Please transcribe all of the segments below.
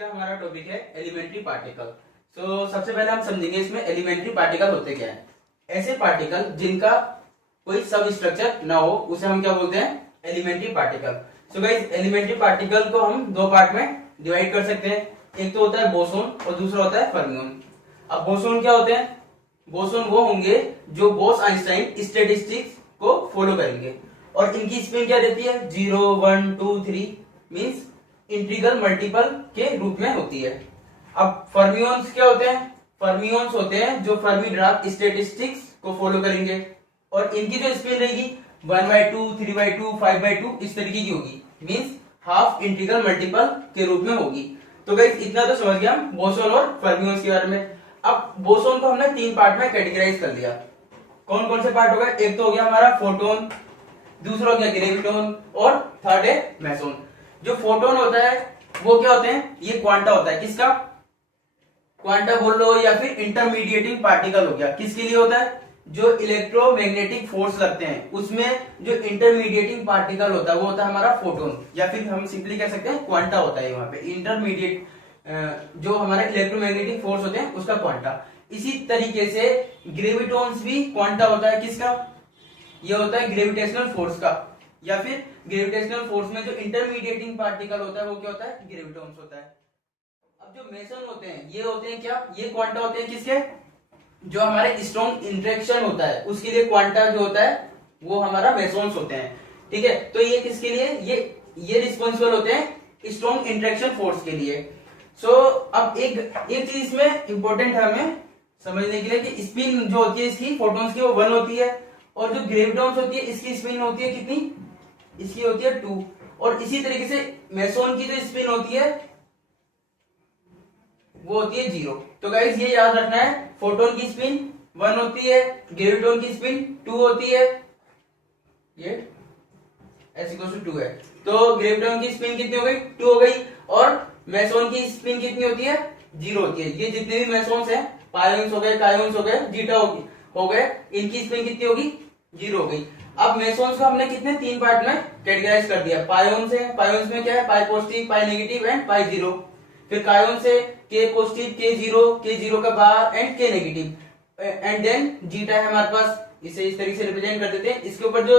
का हमारा टॉपिक है एलिमेंट्री पार्टिकल। सबसे पहले हम समझेंगे इसमें एलिमेंट्री पार्टिकल होते क्या है। ऐसे पार्टिकल जिनका कोई सब स्ट्रक्चर ना हो उसे हम क्या बोलते हैं, elementary particle. So guys, elementary particle को हम दो पार्ट में डिवाइड कर सकते हैं। एक तो होता है बोसोन और दूसरा होता है फर्मियोन। अब बोसोन क्या होते हैं? बोसोन वो होंगे जो बोस आइंस्टाइन स्टैटिस्टिक्स को फॉलो करेंगे और इनकी स्पिन क्या रहती है, 0 1 2 3 मींस इंटीग्रल मल्टीपल के रूप में होती है। अब फर्मियोन्स क्या होते हैं? फर्मियोन्स होते हैं जो फर्मी-डिराक स्टैटिस्टिक्स को फॉलो करेंगे और इनकी जो स्पिन रहेगी 1/2 3/2 5/2 इस तरीके की होगी, मींस हाफ इंटीग्रल मल्टीपल के रूप में होगी। तो गाइस इतना तो समझ गया हम बोसोन और फर्मियोन्स के बारे में। अब बोसोन को हमने तीन पार्ट में कैटेगराइज कर दिया। कौन कौन से पार्ट हो गए? एक तो हो गया हमारा फोटोन, दूसरा हो गया ग्रेविटोन और थर्ड है मेसोन। जो फोटोन होता है वो क्या होते हैं, ये क्वांटा होता है। किसका? क्वांटा बोल लो या फिर इंटरमीडिएटिंग पार्टिकल हो गया। किसके लिए होता है? जो इलेक्ट्रोमैग्नेटिक फोर्स लगते हैं उसमें जो इंटरमीडिएटिंग पार्टिकल होता है वो होता है हमारा फोटोन, या फिर हम सिंपली कह सकते हैं क्वांटा होता है। वहां पे इंटरमीडिएट जो हमारे इलेक्ट्रोमैग्नेटिक फोर्स होते हैं उसका क्वांटा। इसी तरीके से ग्रेविटोन्स भी क्वांटा होता है। किसका? ये होता है ग्रेविटेशनल फोर्स का, या फिर ग्रेविटेशनल फोर्स में जो इंटरमीडिएटिंग पार्टिकल होता है वो क्या होता है, ग्रेविटोन्स होता है। अब जो मेसन होते हैं ये होते हैं क्या, ये क्वांटा होते हैं। किसके? जो हमारे स्ट्रॉन्ग इंटरेक्शन होता है उसके लिए क्वांटा जो होता है वो हमारा मेसोन्स होते हैं। ठीक है, तो ये किसके लिए, ये रिस्पॉन्सिबल होते हैं स्ट्रॉन्ग इंटरेक्शन फोर्स के लिए। अब एक चीज इसमें इंपॉर्टेंट है हमें समझने के लिए कि स्पिन जो होती है इसकी फोटोन्स की वो 1 होती है और जो ग्रेविटॉन्स होती है इसकी स्पिन होती है कितनी, इसकी होती है 2। और इसी तरीके से मेसोन की जो स्पिन होती है वो होती है 0। तो गाइस ये याद रखना है, फोटोन की स्पिन 1 होती है, ग्रेविटोन की स्पिन 2 होती है, ये S=2 है। तो ग्रेविटोन की स्पिन कितनी हो गई, 2 हो गई। और मेसोन की स्पिन कितनी होती है, 0 होती है। ये जितने भी मेसोन्स हैं, पायोन्स हो गए, कायोन्स हो गए, जीटा हो गए, इनकी स्पिन कितनी होगी, 0 हो गई। अब मेसोन्स को हमने कितने, 3 पार्ट में कैटेगराइज कर दिया। पायोन्स है, पायोन्स में क्या है, pi positive, pi negative and pi 0। फिर कायोन से के पॉजिटिव, के जीरो का bar and K negative, and then zeta है हमारे पास। इसे इस तरीके से रिप्रेजेंट कर देते हैं। इसके ऊपर जो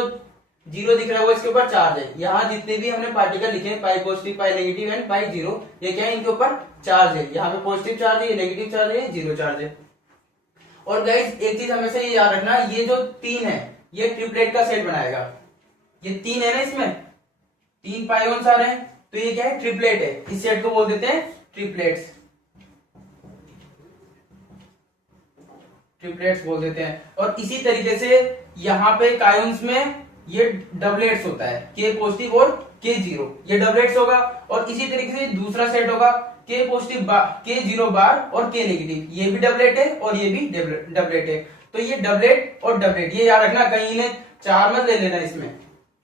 0 दिख रहा है वो इसके ऊपर चार्ज है। यहाँ जितने भी हमने पार्टिकल लिखे हैं, pi positive, pi negative and pi 0, ये क्या है, इनके ऊपर चार्ज है। यहाँ पे पॉजिटिव चार्ज है, ये नेगेटिव चार्ज है, ये 0 चार्ज है। और गाइस एक चीज हमेशा ये याद रखना, ये जो 3 है ये ट्रिपलेट का सेट बनाएगा। ये 3 है ना, इसमें 3 पायोन्स आ रहे हैं तो ये क्या है, ट्रिपलेट है। इस सेट को बोल देते हैं ट्रिपलेट्स, ट्रिपलेट्स बोल देते हैं। और इसी तरीके से यहाँ पे कायोन्स में ये डबलेट्स होता है, के पॉजिटिव और के 0, ये डबलेट्स होगा। और इसी तरीके से दूसरा सेट होगा के पॉजिटिव के 0 बार और के नेगेटिव, ये भी डबलेट है और ये भी डबलेट है। तो ये डबलेट और डबलेट ये याद रखना, कहीं इन्हें 4 मत ले लेना इसमें।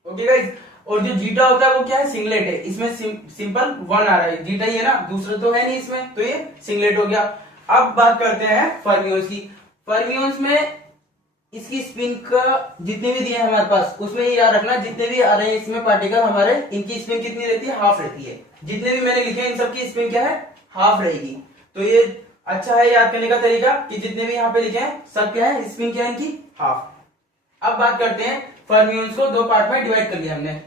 ओके गाइस, और जो जीटा होता है वो क्या है, सिंगलेट है। इसमें सिंपल 1 आ रहा है, जीटा ही है ना, दूसरा तो है नहीं इसमें, तो ये सिंगलेट हो गया। अब बात करते हैं फर्मियोन्स की। फर्मियोन्स में इसकी स्पिन का जितने भी दिए हैं हमारे पास, उसमें ये याद रखना जितने भी आ रहे हैं इसमें पार्टिकल हमारे, इनकी स्पिन कितनी रहती है, हाफ रहती है। जितने भी मैंने लिखे हैं इन सबकी स्पिन क्या है, हाफ रहेगी। तो ये अच्छा है याद करने का तरीका कि जितने भी यहाँ पे लिखे हैं सब क्या है, स्पिन क्या है इनकी, हाफ। अब बात करते हैं फर्मियोन्स को 2 पार्ट में डिवाइड कर लिया हमने।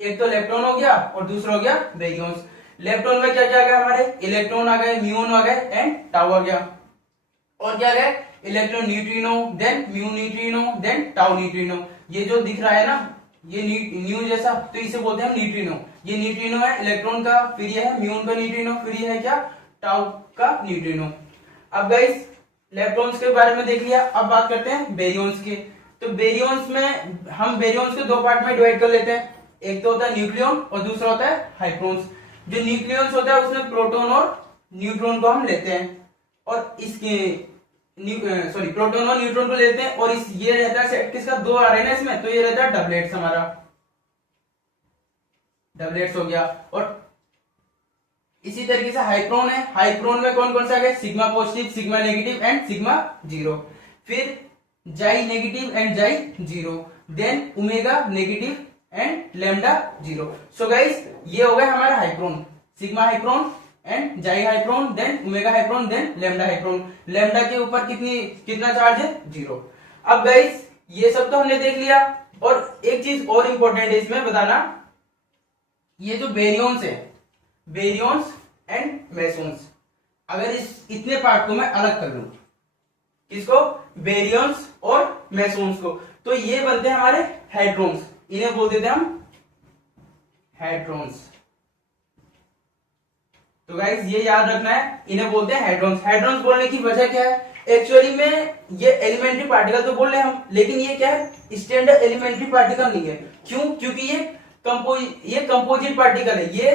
एक तो इलेक्ट्रॉन हो गया और दूसरा हो गया बेरियम्स। इलेक्ट्रॉन में क्या क्या आ गया हमारे, इलेक्ट्रॉन आ गए, म्यून आ गए एंड टाउ आ गया। और क्या गए, electron neutrino, then mu neutrino, then tau neutrino. ये जो दिख रहा है ना, ये न्यू जैसा, तो इसे बोलते हैं हम न्यूट्रिनो। ये न्यूट्रिनो है इलेक्ट्रॉन का, फिर ये है म्यून का न्यूट्रिनो, फिर ये है क्या, टाउ का न्यूट्रिनो। अब गाइस इलेक्ट्रॉन्स के बारे में देख लिया, अब बात करते हैं बेरियम्स के। तो बेरियम्स में हम बेरियम्स को 2 पार्ट में डिवाइड कर लेते हैं। एक तो होता है न्यूक्लियन और दूसरा होता है हाइड्रोन्स। जो न्यूक्लियंस होता है उसमें प्रोटॉन और न्यूट्रॉन को हम लेते हैं, और इसके प्रोटॉन और न्यूट्रॉन को लेते हैं। और इस ये रहता है सेट किसका, 2 आ रहे हैं ना इसमें, तो ये रहता है डबलेट्स, हमारा डबलेट्स हो गया। और इसी तरीके से हाइड्रोन है, हाइड्रोन में कौन कौन सा है, sigma positive, sigma negative and sigma 0। फिर xi negative and xi 0, then omega negative and lambda 0। So guys ये हो गया हमारा hadron, sigma hadron, and dihadron then omega hadron then lambda hadron. Lambda के ऊपर कितना चार्ज है? 0। अब गाइस ये सब तो हमने देख लिया, और एक चीज और इंपॉर्टेंट है इसमें बताना, ये जो बेरियंस है, बेरियंस एंड मेसोन्स, अगर इस इतने पार्ट को मैं अलग कर लूं, किसको? बेरियंस और मेसोन्स को, तो ये बनते हैं हमारे हेड्रोन्स, इन्हें बोल देते हैं हम हेड्रोन्स। तो गाइस ये याद रखना है, इन्हें बोलते हैं हेड्रोन्स। हेड्रोन्स बोलने की वजह क्या है? एक्चुअली में ये एलिमेंट्री पार्टिकल तो बोल रहे हैं हम, लेकिन ये क्या है? स्टैंडर्ड एलिमेंट्री पार्टिकल नहीं है। क्यों? क्योंकि ये कंपोजिट पार्टिकल है, ये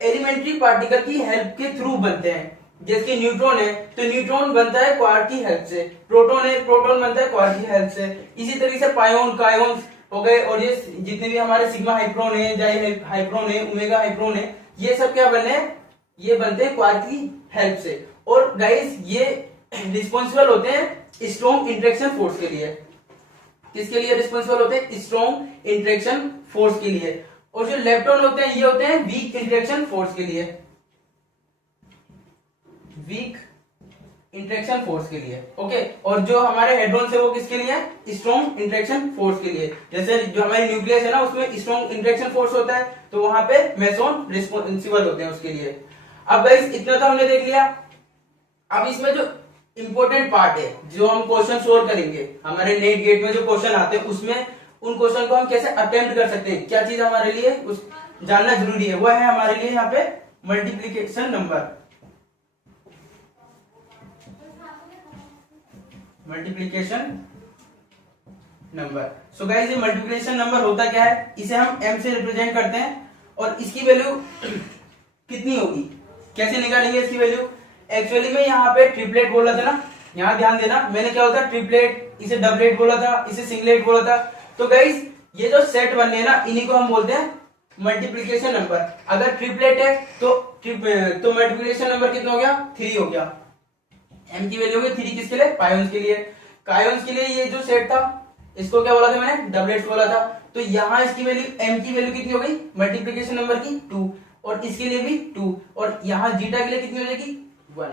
एलिमेंट्री पार्टिकल की हेल्प के थ्रू बनते हैं। जैसे न्यूट्रॉन है तो न्यूट्रॉन बनता है क्वार्क की हेल्प से, प्रोटॉन है प्रोटॉन बनता है क्वार्क की हेल्प से, इसी तरीके से पायोन कायोन्स हो गए, और ये जितने भी हमारे सिग्मा हाइड्रोन है, डाई हाइड्रोन है, ओमेगा हाइड्रोन है, ये सब क्या बने? ये बनते हैं क्वार्क की हेल्प से। और गाइस ये रिस्पॉन्सिबल होते हैं स्ट्रॉन्ग इंटरेक्शन फोर्स के लिए। किसके लिए रिस्पॉन्सिबल होते हैं? स्ट्रॉन्ग इंटरेक्शन फोर्स के लिए। और जो इलेक्ट्रॉन होते हैं ये होते हैं वीक इंटरेक्शन फोर्स के लिए, वीक इंटरेक्शन फोर्स के लिए। ओके, और जो हमारे हेड्रोन्स है वो किसके लिए? स्ट्रॉन्ग इंटरेक्शन फोर्स के लिए। जैसे जो हमारी न्यूक्लियस है ना, उसमें स्ट्रॉन्ग इंटरेक्शन फोर्स होता है, तो वहां पे मेसोन रिस्पॉन्सिबल होते हैं उसके लिए। अब गाइस इतना तो हमने देख लिया। अब इसमें जो इंपॉर्टेंट पार्ट है, जो हम क्वेश्चन सोल्व करेंगे, हमारे नेट गेट में जो क्वेश्चन आते हैं उसमें उन क्वेश्चन को हम कैसे अटेम्प्ट कर सकते हैं, क्या चीज हमारे लिए उस जानना जरूरी है, वो है हमारे लिए यहाँ पे मल्टीप्लीकेशन नंबर। Multiplication number. सो गाइस ये मल्टीप्लीकेशन नंबर होता क्या है? इसे हम m से रिप्रेजेंट करते हैं, और इसकी वैल्यू कितनी होगी, कैसे निकालेंगे इसकी वैल्यू? एक्चुअली में यहाँ पे ट्रिपलेट बोला था ना, यहाँ ध्यान देना, मैंने क्या होता है ट्रिपलेट, इसे डबलेट बोला था, इसे सिंगलेट बोला था। तो गाइस ये जो सेट बनने हैं ना, इन्हीं को हम बोलते हैं मल्टीप्लीकेशन नंबर। अगर ट्रिपलेट है तो मल्टीप्लीकेशन नंबर कितना हो गया? 3 हो गया। m की वैल्यू होगी 3 किसके लिए? पायोन्स के लिए। कायोन्स के लिए ये जो सेट था इसको क्या बोला था मैंने? डबलेट बोला था। तो यहाँ इसकी वैल्यू m की वैल्यू कितनी हो गई मल्टीप्लीकेशन नंबर की? 2, और इसके लिए भी 2, और यहाँ जीटा के लिए कितनी हो जाएगी? 1।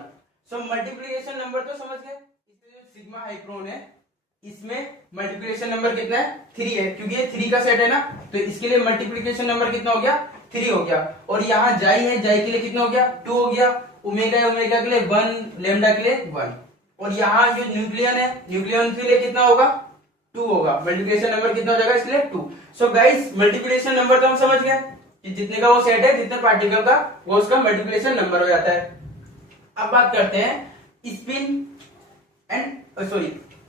सो मल्टीप्लीकेशन नंबर तो समझ गए। इसमें जो सिग्मा हाइड्रोन है इसमें मल्टीप्लीकेशन नंबर कितना है? 3 है, क्योंकि ये 3 का सेट है ना, तो इसके लिए मल्टीप्लीकेशन नंबर कितना हो गया? 3 हो गया। और यहाँ जाई है, जाई के लिए कितना हो गया? 2 हो गया। ओमेगा है, ओमेगा के लिए 1, लैम्डा के लिए 1, और यहाँ जो न्यूक्लियन है, न्यूक्लियन के लिए कितना होगा? 2 होगा। मल्टीप्लीकेशन नंबर कितना हो जाएगा इसके लिए? 2। सो गाइस मल्टीप्लीकेशन नंबर तो हम समझ गए कि जितने का वो सेट है, जितने पार्टिकल का, वो उसका मल्टीप्लीकेशन नंबर हो जाता है। अब बात करते हैं स्पिन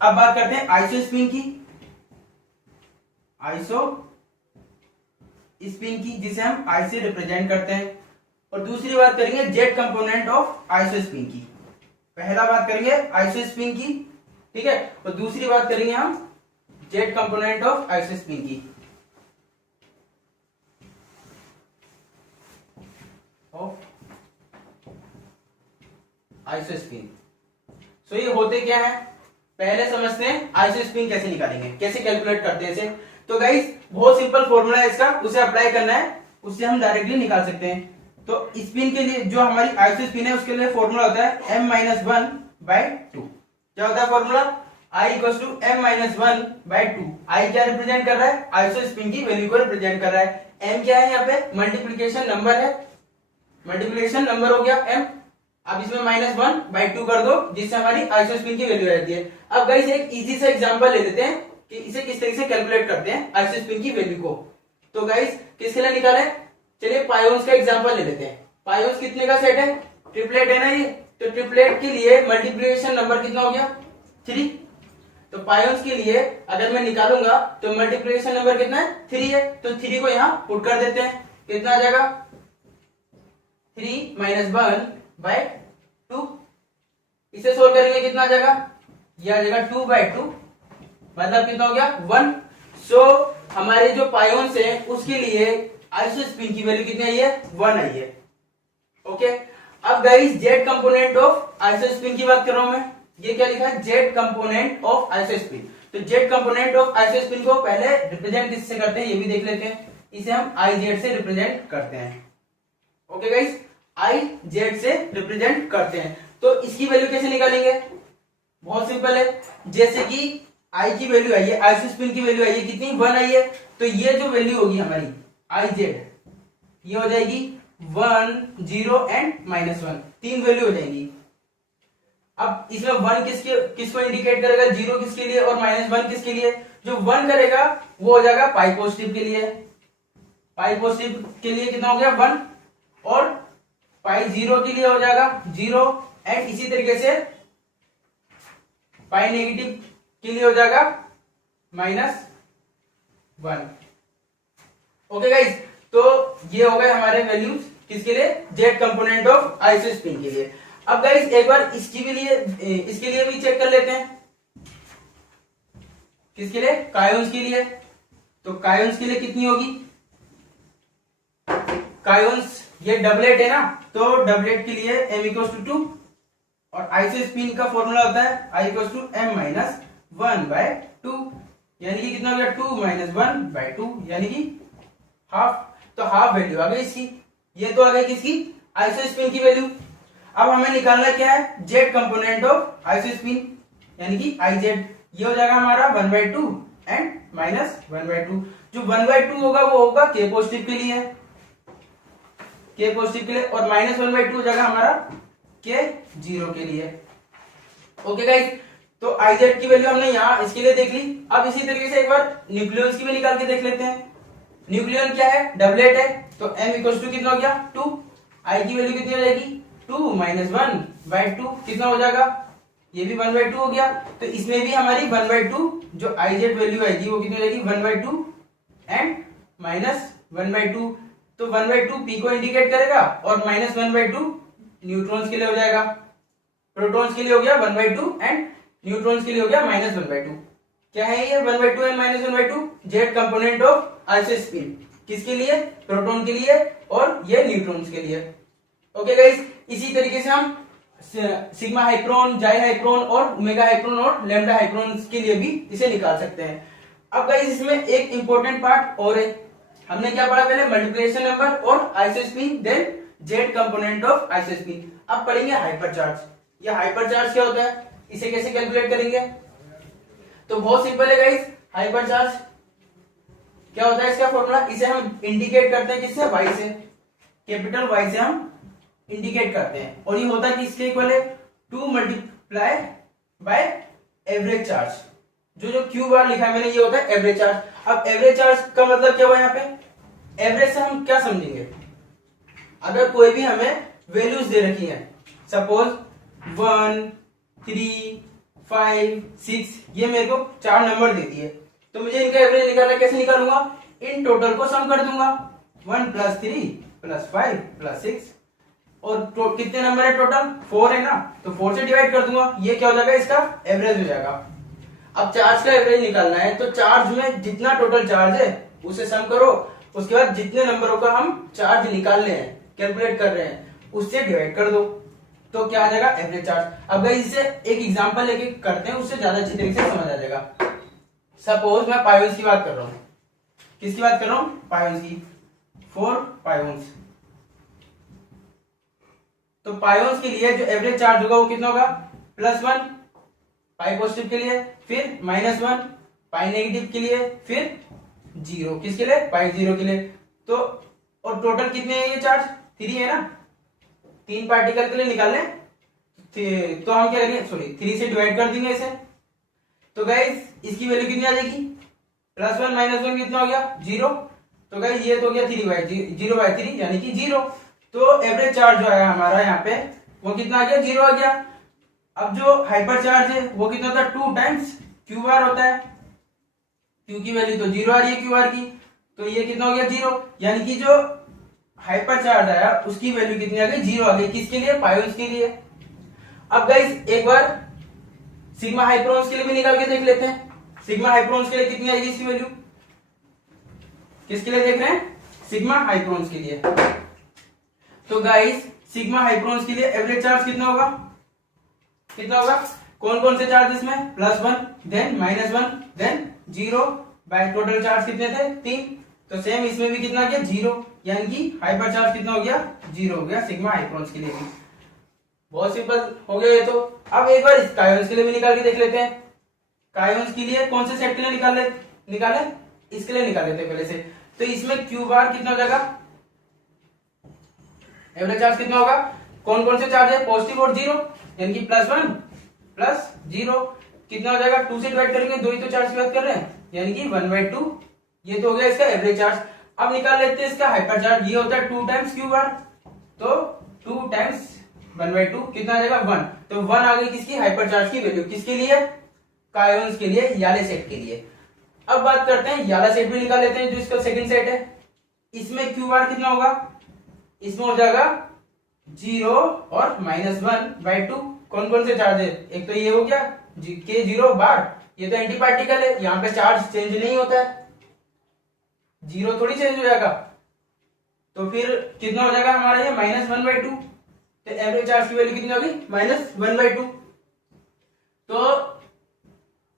अब बात करते हैं आइसो स्पिन की, आइसो स्पिन की, जिसे हम आई से रिप्रेजेंट करते हैं। और दूसरी बात करेंगे jet component of isospin की। पहला बात करेंगे आइसो स्पिन की, ठीक है, और दूसरी बात करेंगे हम Z component of isospin की। Isospin. सो ये होते क्या है, पहले समझते हैं आइसो स्पिन कैसे निकालेंगे, कैसे कैलकुलेट करते हैं इसे। तो गाइस बहुत सिंपल फॉर्मूला है इसका, उसे अप्लाई करना है, उससे हम डायरेक्टली निकाल सकते हैं। तो स्पिन के लिए जो हमारी आइसो स्पिन है उसके लिए फॉर्मूला होता है m-1/2। क्या होता है फॉर्मूला? I = m-1/2। I क्या रिप्रेजेंट कर रहा है? आइसो स्पिन की वैल्यू को रिप्रेजेंट कर रहा है। m क्या है यहाँ पे? मल्टीप्लीकेशन नंबर है, मल्टीप्लीकेशन नंबर हो गया m। अब इसमें -1/2 कर दो, जिससे हमारी आइसो स्पिन की वैल्यू आ जाती है। अब गाइस एक इजी सा एग्जांपल ले लेते हैं कि इसे किस तरीके से कैलकुलेट करते हैं आइसो स्पिन की वैल्यू को। तो गाइस किसके लिए निकाले? चलिए पायोन्स का एग्जांपल ले लेते हैं। पायोन्स कितने का सेट है? ट्रिपलेट है ना ये, तो ट्रिपलेट के लिए मल्टीप्लीकेशन नंबर कितना हो गया? 3। तो पायोन्स के लिए अगर मैं निकालूंगा तो मल्टीप्लीकेशन नंबर कितना है? 3 है। तो 3 को यहाँ पुट कर देते हैं, कितना आ जाएगा? 3 - 1/2। इसे सोल्व करेंगे कितना आ जाएगा? यह आ जाएगा 2/2, मतलब कितना हो गया? 1। सो हमारे जो पायोन्स है उसके लिए आइसो स्पिन की वैल्यू कितनी आई है? 1 आई है। ओके, अब guys jet component of isospin की बात कर रहा हूं मैं। ये क्या लिखा है? Z component of isospin. तो Z component of isospin को पहले रिप्रेजेंट किससे करते हैं ये भी देख लेते हैं। इसे हम IZ से रिप्रेजेंट करते हैं। ओके गाइस, आई जेड से रिप्रेजेंट करते हैं। तो इसकी वैल्यू कैसे निकालेंगे? बहुत सिंपल है। जैसे कि आई की वैल्यू आई है, आइसोस्पिन की वैल्यू आई है कितनी, 1 आई है, तो ये जो वैल्यू होगी हमारी आई जेड, ये हो जाएगी 1, 0 एंड -1, 3 वैल्यू हो जाएंगी। अब इसमें 1 किसको इंडिकेट करेगा, 0 किसके लिए और -1 किसके लिए? जो 1 करेगा वो हो जाएगा पाई पॉजिटिव के लिए, पाई पॉजिटिव के लिए कितना हो गया 1, और पाई 0 के लिए हो जाएगा 0, एंड इसी तरीके से पाई नेगेटिव के लिए हो जाएगा -1। ओके गाइस, तो ये हो गए हमारे वैल्यूज किसके लिए, जेड कंपोनेंट ऑफ आइसोस्पिन के लिए। अब गाइस एक बार इसके लिए भी चेक कर लेते हैं। किसके लिए? कायोन्स के लिए। तो कायोन्स के लिए कितनी होगी? कायोन्स ये डबलेट है ना, तो डबलेट के लिए m=2, और आइसोस्पिन का फॉर्मूला होता है I=m-1/2, यानी कि कितना हो गया 2 - 1/2, यानी कि हाफ। तो हाफ वैल्यू आ गई इसकी। ये तो आ गई किसकी? आइसोस्पिन की वैल्यू। अब हमें निकालना क्या है? जेड कंपोनेंट ऑफ आइसोस्पिन, यानी कि आई जेड। ये हो जाएगा हमारा 1/2 एंड -1/2। जो 1/2 होगा वो होगा के पॉजिटिव के लिए, के पॉजिटिव के लिए, और -1/2 हो जाएगा हमारा के 0 के लिए। ओके गाइस, तो आई जेड की वैल्यू हमने यहाँ इसके लिए देख ली। अब इसी तरीके से एक बार न्यूक्लियस की भी निकाल के देख लेते हैं। न्यूक्लियन क्या है? डबलेट है, तो m कितना हो गया 2, आई की वैल्यू कितनी हो जाएगी 2 - 1/2, कितना हो जाएगा? ये भी 1/2 हो गया। तो इसमें भी हमारी 1/2 जो आई जेड वैल्यू आएगी वो कितनी हो जाएगी 1/2 एंड -1/2। तो 1/2 पी को इंडिकेट करेगा, और -1/2 न्यूट्रॉन्स के लिए हो जाएगा। प्रोटॉन्स के लिए हो गया 1/2 एंड न्यूट्रॉन्स के लिए हो गया -1/2। क्या है ये 1/2 and -1/2? Z component of isospin. किसके लिए? प्रोटॉन के लिए, और ये न्यूट्रॉन्स के लिए। ओके गाइस, इसी तरीके से हम सिग्मा हाइप्रोन, जाई हाइप्रोन और ओमेगा हाइप्रोन और लैम्डा हाइप्रोन के लिए भी इसे निकाल सकते हैं। अब गाइस इसमें एक इंपॉर्टेंट पार्ट और है। हमने क्या पढ़ा पहले? मल्टीप्लिकेशन नंबर और isospin, then Z component of isospin. अब पढ़ेंगे हाइपरचार्ज। ये हाइपरचार्ज क्या होता है, इसे कैसे कैलकुलेट करेंगे? तो बहुत सिंपल है गाइस। हाइपरचार्ज क्या होता है, इसका फॉर्मूला, इसे हम इंडिकेट करते हैं किससे? वाई से, कैपिटल वाई से हम इंडिकेट करते हैं, और ये होता है कि इसके इक्वल है 2 मल्टीप्लाई बाय एवरेज चार्ज। जो क्यू बार लिखा है मैंने, ये होता है एवरेज चार्ज। अब एवरेज चार्ज का मतलब क्या हुआ यहाँ पे? एवरेज से हम क्या समझेंगे? अगर कोई भी हमें वैल्यूज दे रखी है, सपोज 1, 3, 5, 6, ये मेरे को 4 नंबर दे दिए, तो मुझे इनका एवरेज निकालना, कैसे निकालूंगा? इन टोटल को सम कर दूंगा, 1 + 3 + 5 + 6, और कितने नंबर है टोटल? 4 है ना, तो 4 से डिवाइड कर दूंगा। ये क्या हो जाएगा? इसका एवरेज हो जाएगा। अब चार्ज का एवरेज निकालना है, तो चार्ज में जितना टोटल चार्ज है उसे सम करो, उसके बाद जितने नंबरों का हम चार्ज निकाल रहे हैं, कैलकुलेट कर रहे हैं, उससे डिवाइड कर दो, तो क्या आ जाएगा? Average charge. अब गाइस इसे एक एग्जांपल लेके करते हैं, उससे ज्यादा अच्छी तरीके से समझ आ जाएगा। सपोज मैं पायोन्स की बात कर रहा हूं। किसकी बात कर रहा हूं? पायोन्स की। 4 पायोन्स। तो पायोन्स के लिए जो एवरेज चार्ज होगा वो कितना होगा? +1 पाई पॉजिटिव के लिए, फिर -1 पाई नेगेटिव के लिए, फिर 0 किसके लिए? पाई 0 के लिए। तो और टोटल कितने हैं ये चार्ज? 3 है ना, 3 पार्टिकल के लिए निकालने, तो हम क्या करेंगे? सॉरी, 3 से डिवाइड कर देंगे इसे। तो गाइस इसकी वैल्यू कितनी आ जाएगी? +1 - 1 कितना हो गया? 0। तो गाइस ये तो हो गया 0/3 यानी कि 0। तो एवरेज चार्ज जो आया हमारा यहाँ पे वो कितना आ गया? 0 आ गया। अब जो हाइपर चार्ज है वो कितना होता है? 2 टाइम्स क्यू बार होता है। क्यू की वैल्यू तो 0 आ रही है क्यू बार की, तो ये कितना हो गया? 0, यानी कि जो हाइपर चार्ज आया उसकी वैल्यू कितनी आ गई? 0 आ गई। किसके लिए? पायोन्स के लिए। अब गाइस एक बार सिग्मा हाइप्रोन्स के लिए भी निकाल के देख लेते हैं। सिग्मा हाइप्रोन्स के लिए कितनी आएगी इसकी वैल्यू? किसके लिए देख रहे हैं? सिग्मा हाइप्रोन्स के लिए। तो गाइस सिग्मा हाइप्रोन्स के लिए एवरेज चार्ज कितना होगा? कितना होगा? कौन कौन से चार्ज इसमें? +1, then -1, then 0 by total charge कितने थे? 3। तो सेम इसमें भी कितना गया 0, यानी कि हाइपर चार्ज कितना हो गया 0 हो गया सिग्मा इलेक्ट्रॉन्स के लिए भी। बहुत सिंपल हो गया ये तो। अब एक बार कायोन्स के लिए भी निकाल के देख लेते हैं। कायोन्स के लिए कौन से सेट के लिए निकाले इसके लिए निकाल लेते हैं पहले से। तो इसमें क्यू बार कितना हो जाएगा, एवरेज चार्ज कितना होगा, कौन कौन से चार्ज है पॉजिटिव और 0, यानी कि +1 +0 कितना हो जाएगा, 2 से डिवाइड करेंगे, 2 ही तो चार्ज की बात कर रहे हैं, यानी कि 1/2। ये तो हो गया इसका एवरेज चार्ज। अब निकाल लेते हैं इसका हाइपर चार्ज, ये होता है 2 टाइम्स क्यू बार, तो 2 टाइम्स 1/2 कितना आ जाएगा 1। तो 1 आ गई किसकी हाइपर चार्ज की वैल्यू, किसके लिए, कायोन्स के लिए, याले सेट के लिए। अब बात करते हैं याला सेट भी निकाल लेते हैं, जो इसका सेकंड सेट है। इसमें क्यू बार कितना होगा, इसमें हो जाएगा 0 और -1/2। कौन कौन से चार्ज है, एक तो ये हो गया K0 बार, ये तो एंटी पार्टिकल है, यहाँ पे चार्ज चेंज नहीं होता है, 0 थोड़ी चेंज हो जाएगा। तो फिर कितना हो जाएगा हमारा ये -1/2। तो एवरेज चार्ज की वैल्यू कितनी होगी -1/2। तो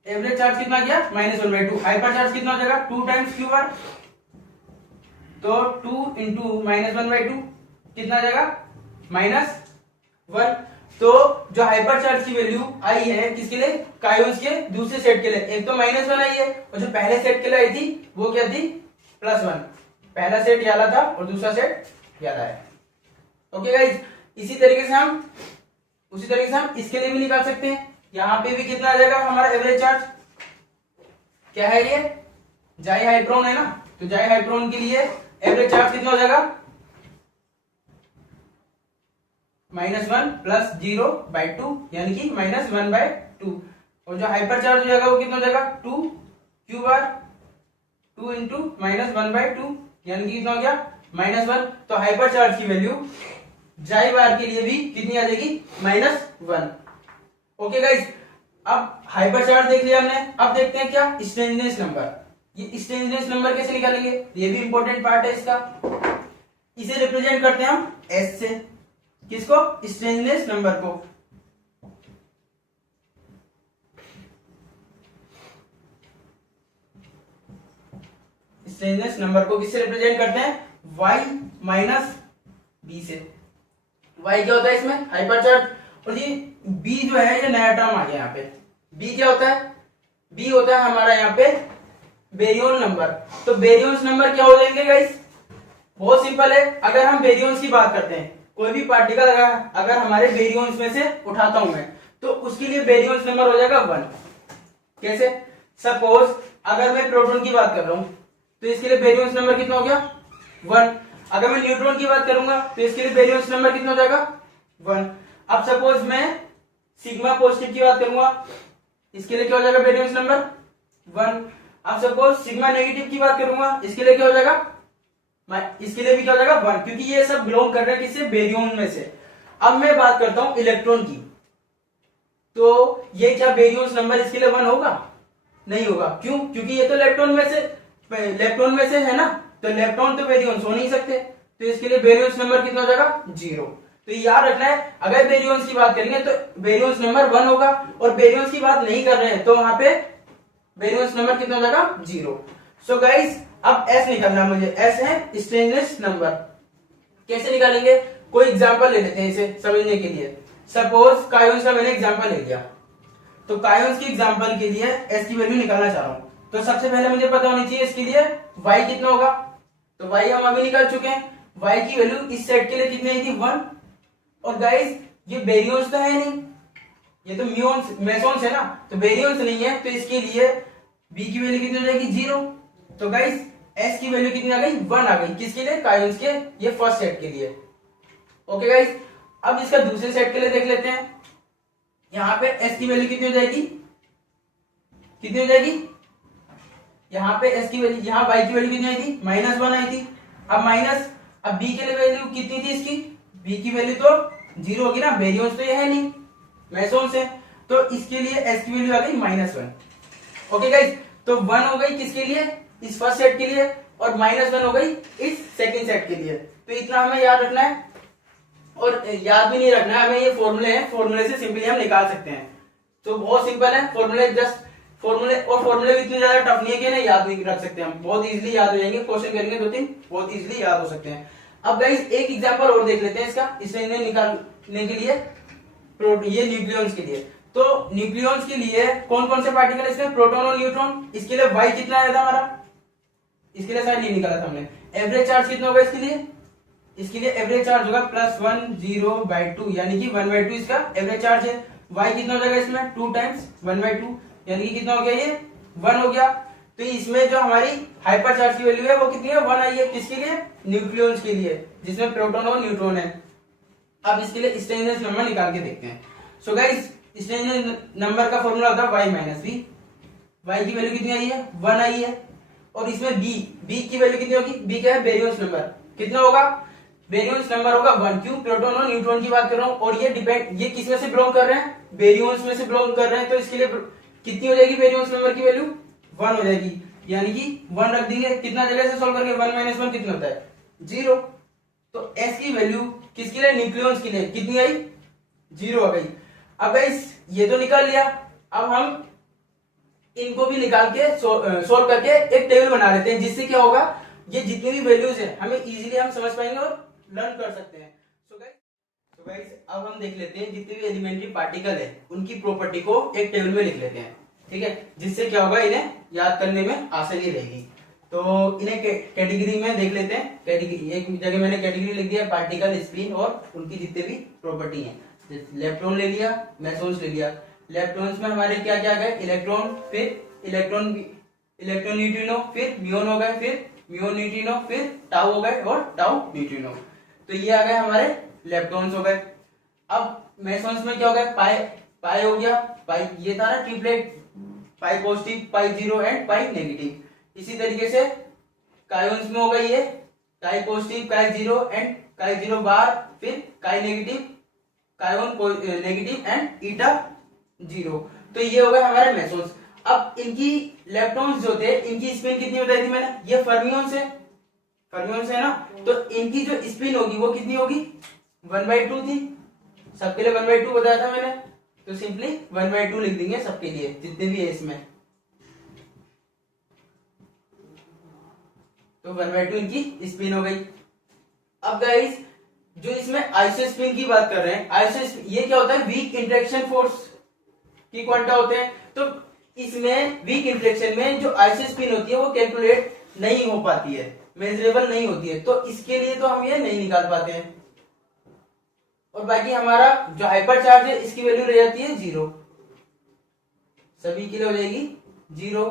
एवरेज चार्ज कितना गया -1/2। हाइपर चार्ज कितना हो जाएगा 2 टाइम्स क्यू बार, तो 2 × -1/2 कितना आ जाएगा -1। तो जो हाइपर चार्ज की वैल्यू आई है किसके लिए, कायोन्स के दूसरे सेट के लिए, एक तो -1 आई है, और जो पहले सेट के लिए आई थी वो क्या थी +1। पहला सेट याला था और दूसरा सेट याला है। ओके गाइज, उसी तरीके से हम इसके लिए भी निकाल सकते हैं। यहां पे भी कितना आ जाएगा हमारा एवरेज चार्ज, क्या है ये डाइहाइड्रोन है ना, तो डाइहाइड्रोन के लिए एवरेज चार्ज कितना हो जाएगा -1 + 0/2, यानी कि -1/2। और जो हाइपर चार्ज हो जाएगा वो कितना हो जाएगा 2 क्यू बार, 2 × -1/2, यानी कि कितना हो गया -1। तो हाइपर चार्ज की वैल्यू जाई बार के लिए भी कितनी आ जाएगी -1। ओके गाइस, अब हाइपर चार्ज देख लिया हमने। अब देखते हैं क्या स्ट्रेंजनेस नंबर। ये स्ट्रेंजनेस नंबर कैसे निकालेंगे, ये भी इंपॉर्टेंट पार्ट है इसका। इसे रिप्रेजेंट करते हैं हम S से, किसको, स्ट्रेंजनेस नंबर को। स्ट्रेंजनेस नंबर को किससे रिप्रेजेंट करते हैं, Y - B से। Y क्या होता है इसमें हाइपर चार्ज, और ये B जो है ये नया टर्म आ गया यहाँ पे। B क्या होता है, B होता है हमारा यहाँ पे बेरियन नंबर। तो बेरियंस नंबर क्या हो जाएंगे गाइस, बहुत सिंपल है। अगर हम बेरियंस की बात करते हैं, कोई भी पार्टिकल अगर हमारे बेरियंस में से उठाता हूं मैं, तो उसके लिए बेरियंस नंबर हो जाएगा 1। कैसे, सपोज अगर मैं प्रोटॉन की बात कर रहा हूं तो इसके लिए बेरियंस नंबर कितना हो गया 1। अगर मैं न्यूट्रॉन की बात करूंगा तो इसके लिए बेरियंस नंबर कितना हो जाएगा 1। अब सपोज मैं सिग्मा पॉजिटिव की बात करूंगा, इसके लिए क्या हो जाएगा बेरियंस नंबर 1। अब सपोज सिग्मा नेगेटिव की बात करूंगा, इसके लिए क्या हो जाएगा, इसके लिए भी क्या हो जाएगा 1, क्योंकि ये सब बिलोंग कर रहे हैं किससे, बेरियन में से। अब मैं बात करता हूं इलेक्ट्रॉन की, तो ये क्या बेरियंस नंबर इसके लिए 1 होगा, नहीं होगा। क्यों, क्योंकि ये तो इलेक्ट्रॉन में से है ना, तो इलेक्ट्रॉन तो बेरियंस हो नहीं सकते, तो इसके लिए बेरियंस नंबर कितना हो जाएगा 0। तो याद रखना है, अगर बेरियंस की बात करेंगे तो बेरियंस नंबर 1 होगा, और बेरियंस की बात नहीं कर रहे हैं तो वहां पे बेरियंस नंबर कितना हो जाएगा 0। सो गाइस, अब S निकालना मुझे, S है स्ट्रेंजनेस नंबर। कैसे निकालेंगे, कोई एग्जांपल ले लेते हैं इसे समझने के लिए। सपोज कायोन्स का मैंने एग्जांपल ले लिया, तो कायोन्स की एग्जांपल के लिए S की वैल्यू निकालना चाह रहा हूं, तो सबसे पहले मुझे पता होनी चाहिए इसके लिए Y कितना होगा। तो Y हम अभी निकाल चुके हैं, Y की वैल्यू इस सेट के लिए कितनी आई थी 1। और गाइस ये बेरियंस तो है नहीं, ये तो म्यून्स मेसोन्स है ना, तो बेरियंस नहीं है, तो इसके लिए B की वैल्यू कितनी हो जाएगी 0। तो गाइस S की वैल्यू कितनी आ गई 1 आ गई, किसके लिए, कायोन्स के, ये फर्स्ट सेट के लिए। ओके गाइस, अब इसका दूसरे सेट के लिए देख लेते हैं। यहां पे S की वैल्यू कितनी हो जाएगी, यहाँ पे S की वैल्यू, यहाँ Y की वैल्यू कितनी आई थी -1 आई थी। अब B के लिए वैल्यू कितनी थी इसकी, B की वैल्यू तो 0 होगी ना, बेरियंस तो ये है नहीं, मेसोन्स है, तो इसके लिए S की वैल्यू आ गई -1। ओके गाइस, तो 1 हो गई किसके लिए, इस फर्स्ट सेट के लिए, और -1 हो गई इस सेकंड सेट के लिए। तो इतना हमें याद रखना है, और याद भी नहीं रखना है हमें, ये फॉर्मूले हैं, फॉर्मूले से सिंपली हम निकाल सकते हैं। तो बहुत सिंपल है फॉर्मूले, जस्ट फॉर्मूले, और फॉर्मूले भी इतने ज्यादा टफ नहीं है कि ना याद नहीं रख सकते, हम बहुत इजीली याद हो जाएंगे, क्वेश्चन करेंगे 2-3 बहुत इजीली याद हो सकते हैं। अब गाइस एक एग्जांपल और देख लेते हैं इसका, इसे इन्हें निकालने के लिए, ये न्यूक्लियॉन्स के लिए। तो न्यूक्लियॉन्स के लिए कौन कौन से पार्टिकल इसमें, प्रोटॉन और न्यूट्रॉन। इसके लिए वाई कितना आया था हमारा, इसके लिए शायद नहीं निकाला था हमने। एवरेज चार्ज कितना होगा इसके लिए, इसके लिए एवरेज चार्ज होगा +1 0/2, यानी कि 1/2 इसका एवरेज चार्ज है। y कितना हो जाएगा इसमें 2 टाइम्स 1/2, यानी कि कितना हो गया, ये 1 हो गया। तो इसमें जो हमारी हाइपर चार्ज की वैल्यू है वो कितनी है, 1 आई है। किसके लिए, न्यूक्लियॉन्स के लिए, जिसमें प्रोटॉन और न्यूट्रॉन है। अब इसके लिए स्ट्रेनजेस नंबर निकाल के देखते हैं। सो गाइस स्ट्रेनजेस नंबर का फॉर्मूला होता है y - b। y की वैल्यू कितनी आई है, 1 आई है। और इसमें b की वैल्यू कितनी होगी, b क्या है, बेरियंस नंबर, कितना होगा, बेरियंस नंबर होगा 1। क्यों, प्रोटॉन और न्यूट्रॉन की बात कर रहा हूं, और ये डिपेंड, ये किस में से बिलोंग कर रहे हैं, बेरियंस में से बिलोंग कर रहे हैं। तो इसके लिए कितनी हो जाएगी बेरियंस नंबर की वैल्यू, 1 हो जाएगी, यानी कि 1 रख देंगे। कितना जगह से सॉल्व करके 1 - 1 कितना होता है, 0। तो s की वैल्यू किसके लिए, न्यूक्लियॉन्स के लिए कितनी आई, 0 आ गई। अब गाइस ये तो निकाल लिया, अब हम इनको भी निकाल के सोल्व करके एक टेबल बना लेते हैं, जिससे क्या होगा, ये जितनी भी वैल्यूज है हमें इजीली हम समझ पाएंगे और लर्न कर सकते हैं। सो गाइस अब हम देख लेते हैं जितने भी एलिमेंट्री पार्टिकल है उनकी प्रॉपर्टी को एक टेबल में लिख लेते हैं, ठीक है, जिससे क्या होगा, इन्हें याद करने में आसानी रहेगी। तो इन्हें कैटेगरी में देख लेते हैं। कैटेगरी, एक जगह मैंने कैटेगरी लिख दिया, पार्टिकल, स्पिन और उनकी जितने भी प्रॉपर्टी है। इलेक्ट्रॉन ले लिया, मेसॉन्स ले लिया। इलेक्ट्रॉन्स में हमारे क्या क्या गए, इलेक्ट्रॉन, फिर इलेक्ट्रॉन न्यूट्रिनो, फिर म्यून हो गए, फिर म्यून न्यूट्रिनो, फिर टाउ हो गए और टाउ न्यूट्रिनो। तो ये आ गए हमारे इलेक्ट्रॉन्स हो गए। अब मेसॉन्स में क्या हो गया, पाई हो गया, पाई ये था ना triplet, pi positive, pi 0 and pi negative. इसी तरीके से कायोन्स में हो गई है, काई पॉजिटिव, काई 0 एंड काई 0 बार, फिर काई नेगेटिव, कायोन नेगेटिव एंड ईटा 0। तो ये हो गए हमारे मेसॉन्स। अब इनकी इलेक्ट्रॉन्स जो थे, इनकी स्पिन कितनी बताई थी मैंने, ये फर्मियोन्स है ना, तो इनकी जो स्पिन होगी वो कितनी होगी, 1/2 थी। सबके लिए 1/2 बताया था मैंने, तो सिंपली 1/2 लिख देंगे सबके लिए जितने भी है इसमें। तो 1/2 इनकी स्पिन हो गई। अब गाइस जो इसमें आइसो स्पिन की बात कर रहे हैं, आइसो स्पिन ये क्या होता है, वीक इंटरेक्शन फोर्स की क्वांटा होते हैं। तो इसमें वीक इंटरेक्शन में जो आइसो स्पिन होती है वो कैलकुलेट नहीं हो पाती है, मेजरेबल नहीं होती है, तो इसके लिए तो हम ये नहीं निकाल पाते हैं। और बाकी हमारा जो हाइपर चार्ज है इसकी वैल्यू रह जाती है 0, सभी के लिए हो जाएगी 0।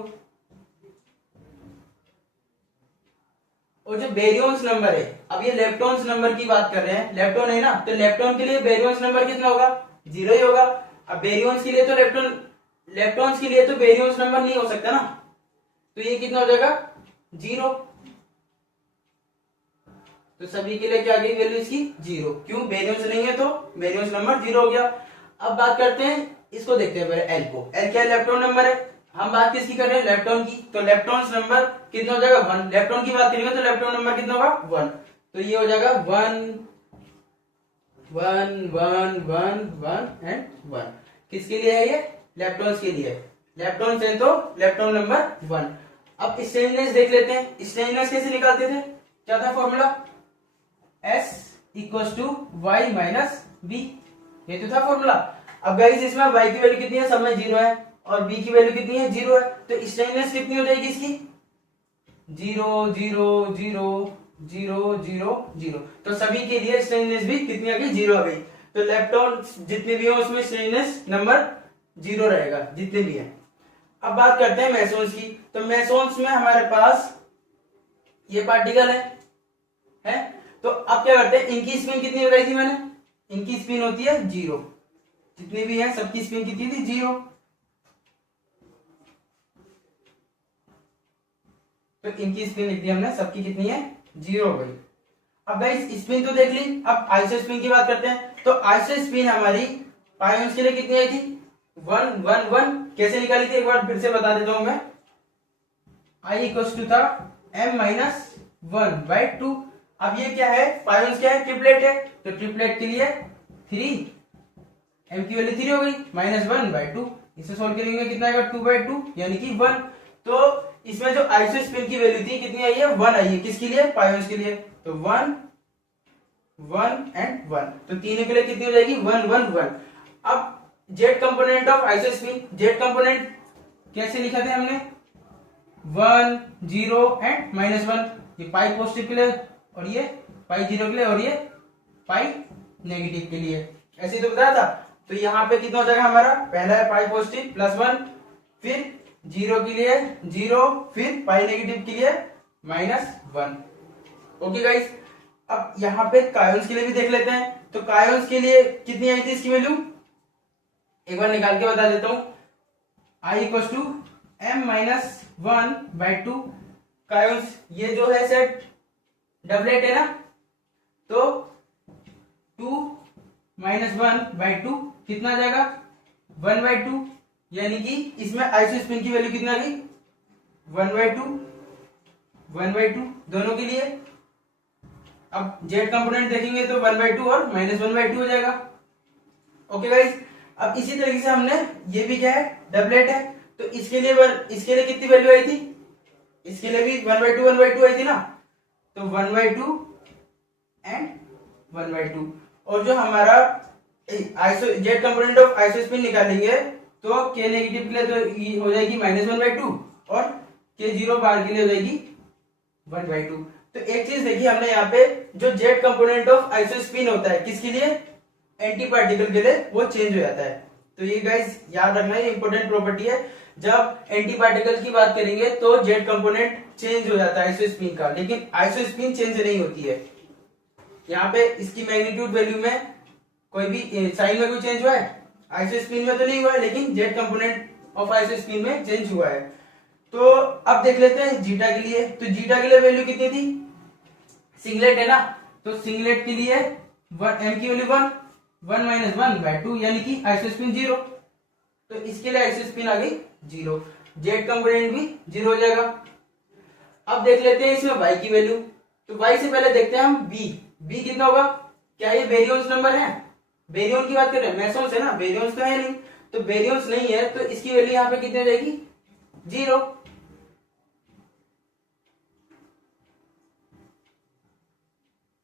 और जो बेरियंस नंबर है, अब ये लेप्टॉन्स नंबर की बात कर रहे हैं, लेप्टॉन है ना, तो लेप्टॉन के लिए बेरियंस नंबर कितना होगा, 0 ही होगा। अब बेरियंस के लिए तो लेप्टॉन्स के लिए तो बेरियंस नंबर नहीं हो सकता ना, तो ये कितना हो जाएगा 0। तो सभी के लिए क्या आ गई वैल्यू इसकी 0, क्यों, बेरियंस नहीं है तो बेरियंस नंबर 0 हो गया। अब बात करते हैं, इसको देखते हैं पहले एल को। एल क्या है, लेप्टॉन नंबर है। हम बात किसकी कर रहे हैं, लेप्टॉन की, तो लेप्टॉन्स नंबर कितना हो जाएगा 1। लेप्टॉन की बात करेंगे तो लेप्टॉन नंबर कितना होगा 1, तो ये हो जाएगा 1 1 1 1 1 एंड 1। किसके लिए है ये, लेप्टॉन्स के लिए। लेप्टॉन्स है तो लेप्टॉन नंबर 1। अब स्ट्रेननेस देख लेते हैं। स्ट्रेननेस कैसे निकालते थे, क्या था फॉर्मूला, S = y - b, ये तो था फॉर्मूला। अब गाइस इसमें y की वैल्यू कितनी है, सब में 0 है, और b की वैल्यू कितनी है 0 है, तो स्ट्रेननेस कितनी हो जाएगी इसकी 0 0 0 0 0 0। तो सभी के लिए स्ट्रेननेस भी कितनी आ गई, 0 आ गई। तो लेप्टॉन जितने भी हो उसमें स्ट्रेननेस नंबर 0 रहेगा, जितने भी है। अब बात करते हैं मेसॉन्स की। तो मेसॉन्स में हमारे पास ये पार्टिकल है। तो अब क्या करते हैं, इनकी स्पिन कितनी बताई थी मैंने, इनकी स्पिन होती है 0, जितनी भी है सबकी स्पिन कितनी थी 0। तो इनकी स्पिन लिख दी हमने, सबकी कितनी है 0 हो गई। अब गाइस स्पिन तो देख ली, अब आइसो स्पिन की बात करते हैं। तो आइसो स्पिन हमारी पायोन्स के लिए कितनी आई थी 1 1 1। कैसे निकाली थी एक बार फिर से बता देता हूं मैं, I = था m-1/2। अब ये क्या है, पायोन्स क्या है, ट्रिपलेट है, तो ट्रिपलेट के लिए 3, m की वैल्यू 3 हो गई, -1/2, इसे सोल्व करेंगे कितना आएगा 2/2 यानी कि 1। तो इसमें जो आइसोस्पिन की वैल्यू थी कितनी आई है 1 आई है, किसके लिए पायोन्स के लिए। तो 1 1 एंड 1, तो तीनों के लिए कितनी हो जाएगी 1 1 1। अब Z component of isospin, Z component कैसे लिखा था हमने 1 0 एंड -1, ये पाई पॉजिटिव के लिए और ये पाई 0 के लिए और ये पाई नेगेटिव के लिए, ऐसे ही तो बताया था। तो यहाँ पे कितना हो जाएगा हमारा, पहला है पाई पॉजिटिव +1, फिर 0 के लिए 0, फिर पाई नेगेटिव के लिए -1। ओके गाइस, अब यहाँ पे कायोन्स के लिए भी देख लेते हैं। तो कायोन्स के लिए कितनी आई थी इसकी वैल्यू, एक बार निकाल के बता देता हूं। I = m-1/2 कायोन्स, ये जो है सेट डबलेट है ना, तो 2 - 1/2 कितना जाएगा 1/2, यानी कि इसमें आइसोस्पिन की वैल्यू कितना आ गई 1/2 दोनों के लिए। अब जेड कंपोनेंट देखेंगे तो 1/2 और -1/2 हो जाएगा। ओके गाइस, अब इसी तरीके से हमने ये भी क्या है डबलेट है, तो इसके लिए कितनी वैल्यू आई थी, इसके लिए भी 1/2 आई थी ना, तो 1/2 एंड 1/2। और जो हमारा जेड कंपोनेंट ऑफ आइसोस्पिन निकालेंगे तो के नेगेटिव के लिए तो ये हो जाएगी -1/2 और के 0 बार के लिए हो जाएगी 1/2। तो एक चीज देखिए हमने यहाँ पे, जो जेड कंपोनेंट ऑफ आइसोस्पिन होता है किसके लिए, एंटी पार्टिकल के लिए वो चेंज हो जाता है। तो ये गाइस याद रखना, ये इंपॉर्टेंट प्रॉपर्टी है। जब एंटी पार्टिकल की बात करेंगे तो जेड कंपोनेंट चेंज हो जाता है आइसोस्पिन का, लेकिन आइसोस्पिन चेंज नहीं होती है। यहाँ पे इसकी मैग्नीट्यूड वैल्यू में कोई भी साइन में कोई चेंज हुआ है, आइसोस्पिन में तो नहीं हुआ है, लेकिन जेड कंपोनेंट ऑफ आइसोस्पिन में चेंज हुआ है। तो अब देख लेते हैं जीटा के लिए। तो जीटा के लिए वैल्यू कितनी थी, सिंगलेट है ना, तो सिंगलेट के लिए m की वैल्यू 1 1/2 यानी कि आइसोस्पिन 0, तो इसके लिए आइसोस्पिन आ गई 0, जेड कंपोनेंट भी 0 हो जाएगा। अब देख लेते हैं इसमें y की वैल्यू। तो y से पहले देखते हैं हम b कितना होगा, क्या ये बेरियंस नंबर है, बेरियन की बात कर रहे हैं, मेसोन्स है ना, बेरियंस तो है नहीं, तो बेरियंस नहीं है, तो इसकी वैल्यू यहाँ पे कितनी हो जाएगी 0।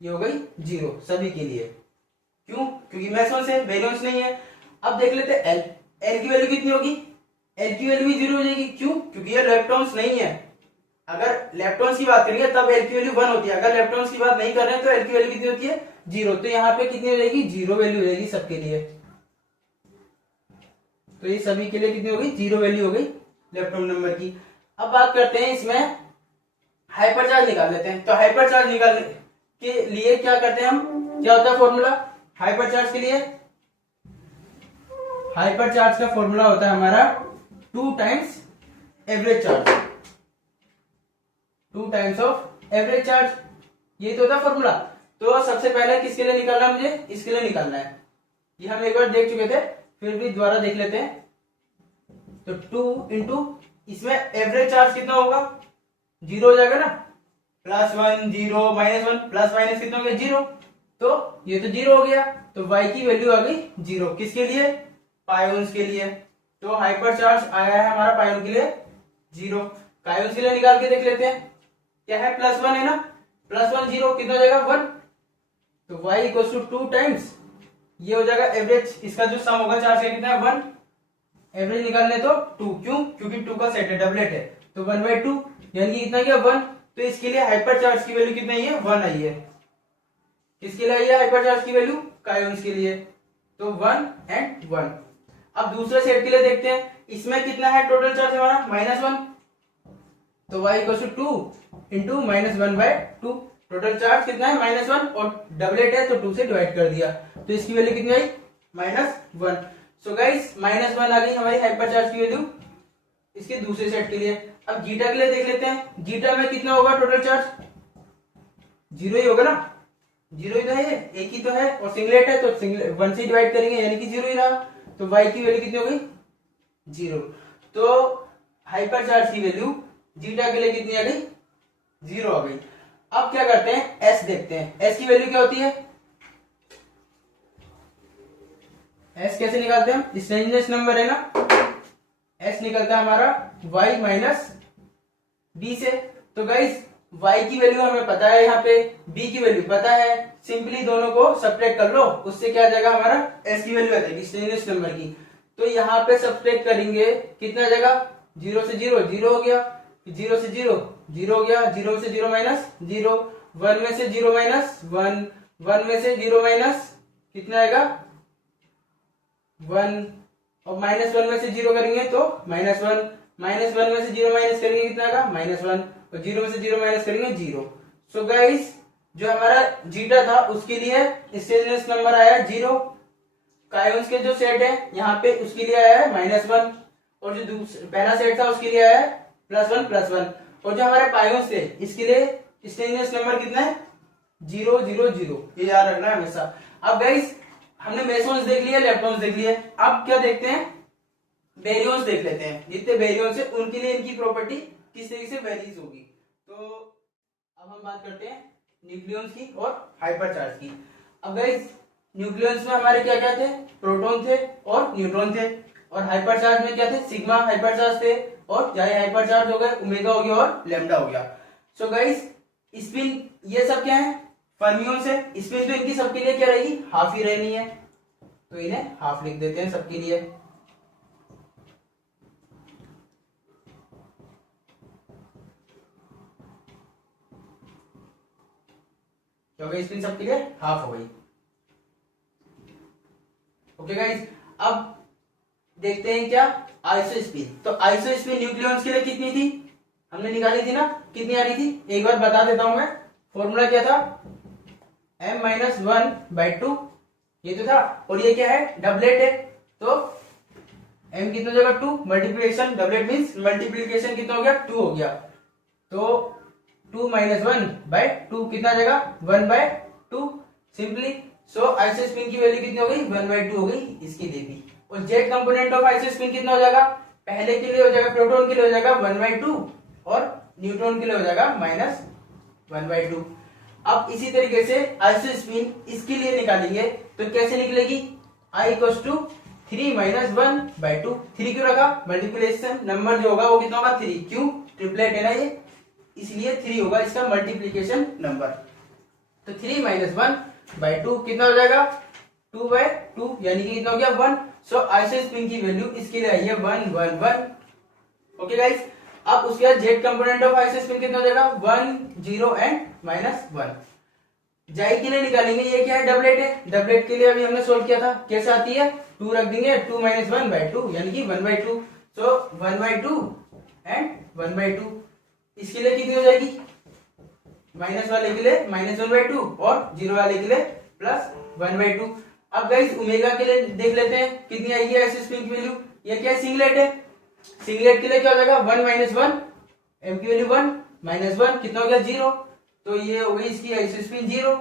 ये हो गई 0 सभी के लिए, क्यों, क्योंकि मेसोन्स है, बेरियंस नहीं है। अब देख लेते हैं एल की वैल्यू कितनी होगी, एल की वैल्यू भी 0 हो जाएगी, क्यों, क्योंकि ये लेप्टॉन्स नहीं है। अगर लेप्टॉन्स की बात करेंगे तब एल की वैल्यू 1 होती है, अगर लेप्टॉन्स की बात नहीं कर रहे हैं तो एल की वैल्यू कितनी होती है 0, तो यहाँ पे कितनी हो जाएगी 0 वैल्यू हो जाएगी सबके लिए। तो ये सभी के लिए कितनी हो गई 0 वैल्यू हो गई लेप्टॉन नंबर की। अब बात करते हैं इसमें हाइपर चार्ज निकाल लेते हैं। तो हाइपर चार्ज निकालने के लिए क्या करते हैं हम, क्या होता है फॉर्मूला हाइपर चार्ज के लिए, हाइपर चार्ज का फॉर्मूला होता है हमारा 2 times average charge, 2 times of average charge, ये तो होता है फॉर्मूला। तो सबसे पहले किसके लिए निकालना है, मुझे इसके लिए निकालना है, ये हम एक बार देख चुके थे, फिर भी दोबारा देख लेते हैं। तो 2 इंटू इसमें एवरेज चार्ज कितना होगा 0 हो जाएगा ना, +1 0 -1 प्लस माइनस कितना हो गया 0, तो ये तो 0 हो गया, तो y की वैल्यू आ गई 0, किसके लिए पायोन्स के लिए। तो हाइपर चार्ज आया है हमारा पायोन के लिए 0। कायोन्स के लिए निकाल के देख लेते हैं, क्या है +1 है ना, +1 0 कितना हो जाएगा 1, तो y = 2 टाइम्स ये हो जाएगा एवरेज, इसका जो सम होगा चार्ज का कितना है 1, एवरेज निकालने तो 2, क्यों, क्योंकि 2 का सेट है डबलेट है, तो 1/2 यानी कि कितना गया 1, तो इसके लिए हाइपर चार्ज की वैल्यू कितना है 1 आई है, किसके लिए आई है हाइपर चार्ज की वैल्यू कायोन्स के लिए, तो 1 एंड 1। अब दूसरे सेट के लिए देखते हैं, इसमें कितना है टोटल चार्ज हमारा -1, तो y = 2 इंटू -1/2, टोटल चार्ज कितना है -1 और डबलेट है तो 2 से डिवाइड कर दिया, तो इसकी वैल्यू कितनी आई -1। सो गाइस -1 आ गई हमारी हाइपर चार्ज की वैल्यू इसके दूसरे सेट के लिए। अब जीटा के लिए देख लेते हैं, जीटा में कितना होगा टोटल चार्ज 0 ही होगा ना, 0 ही तो है, एक ही तो है और सिंगलेट है, तो 1 से डिवाइड करेंगे यानी कि 0 ही रहा, तो y की वैल्यू कितनी हो गई 0। तो हाइपर चार्ज की वैल्यू जीटा के लिए कितनी आ गई 0 आ गई। अब क्या करते हैं s देखते हैं, s की वैल्यू क्या होती है, s कैसे निकालते हैं हम, स्ट्रेंजनेस नंबर है ना, एस निकलता है हमारा y माइनस बी से। तो गाइस y की वैल्यू हमें पता है, यहाँ पे b की वैल्यू पता है, सिंपली दोनों को सब्ट्रैक्ट कर लो, उससे क्या आ जाएगा हमारा s की वैल्यू आ जाएगी स्टेनलेस नंबर की। तो यहाँ पे सब्ट्रैक्ट करेंगे कितना आ जाएगा, 0 से 0 0 हो गया, 0 से 0 0 हो गया, 0 से 0 माइनस 0, 1 में से 0 माइनस 1, 1 में से 0 माइनस कितना आएगा 1, और -1 में से 0 करेंगे तो -1, -1 में से 0 माइनस करेंगे कितना आएगा -1, और 0 में से 0 माइनस करेंगे 0। सो गाइस जो हमारा जीटा था उसके लिए स्टेनलेस नंबर आया 0, कायोन्स के जो सेट है यहाँ पे उसके लिए आया है -1, और जो पहला सेट था उसके लिए आया है +1, और जो हमारे पायोन्स थे इसके लिए स्टेनलेस नंबर कितना है 0 0 0, ये याद रखना है हमेशा। अब गाइस हमने मेसोन्स देख लिया, लेप्टॉन्स देख लिए, अब क्या देखते हैं बेरियंस देख लेते हैं। जितने बेरियंस है उनके लिए इनकी प्रॉपर्टी किस तरीके से वेरीज होगी। तो अब हम बात करते हैं न्यूक्लियॉन्स की और हाइपरचार्ज की। अब गाइस न्यूक्लियॉन्स में हमारे क्या क्या थे, प्रोटॉन थे और न्यूट्रॉन थे, और हाइपरचार्ज में क्या थे, सिग्मा हाइपरचार्ज थे, और चाहे हाइपरचार्ज हो गए ओमेगा हो गया और लैम्डा हो गया। सो गाइस स्पिन ये सब क्या है, फर्मियंस है, स्पिन तो इनकी सबके लिए क्या रहेगी, हाफ ही रहनी है, तो इन्हें हाफ लिख देते हैं सबके लिए। क्योंकि स्पिन सबके लिए हाफ हो गई। ओके गाइस अब देखते हैं क्या आइसोस्पिन। तो आइसोस्पिन न्यूक्लियॉन्स के लिए कितनी थी, हमने निकाली थी ना, कितनी आ रही थी, एक बार बता देता हूं मैं। फॉर्मूला क्या था, m-1/2 ये तो था, और ये क्या है डबलेट है, तो m कितना हो जाएगा 2, मल्टीप्लिकेशन डबलेट मींस मल्टीप्लिकेशन कितना हो गया 2 हो गया, तो 2 - 1/2 कितना आ जाएगा 1/2 सिंपली। सो आइसोस्पिन की वैल्यू कितनी हो गई 1/2 हो गई इसके लिए भी। और जेड कंपोनेंट ऑफ आइसोस्पिन कितना हो जाएगा, पहले के लिए हो जाएगा प्रोटॉन के लिए हो जाएगा 1/2 और न्यूट्रॉन के लिए हो जाएगा -1/2। अब इसी तरीके से आइसोस्पिन इसके लिए निकालेंगे तो कैसे निकलेगी, I = 3 - 1/2। 3 क्यों रखा, मल्टीप्लिकेशन नंबर जो होगा वो कितना होगा 3, क्यों ट्रिपलेट है ना ये, इसलिए 3 होगा इसका मल्टीप्लिकेशन नंबर। तो 3 - 1/2 कितना हो जाएगा 2/2, यानी कि कितना हो गया 1। सो आइसोस्पिन की वैल्यू इसके लिए आई है 1 1 1। ओके गाइस अब उसके बाद जेड कंपोनेंट ऑफ आइसोस्पिन कितना हो जाएगा 1 0 एंड -1। जाई के लिए निकालेंगे, ये क्या है डबलेट है, डबलेट के लिए अभी हमने सोल्व किया था, कैसे आती है 2 रख देंगे, 2 - 1/2 यानी कि 1/2। सो 1/2 एंड 1/2, इसके लिए कितनी हो जाएगी, माइनस वाले के लिए -1/2 और 0 वाले के लिए +1/2। अब गाइस ओमेगा के लिए देख लेते हैं कितनी आएगी आइसोस्पिन की वैल्यू, ये क्या है सिंगलेट है, सिंगलेट के लिए क्या हो जाएगा 1 - 1, m की वैल्यू 1 -1 कितना हो गया 0, तो ये हो गई इसकी आइसोस्पिन 0,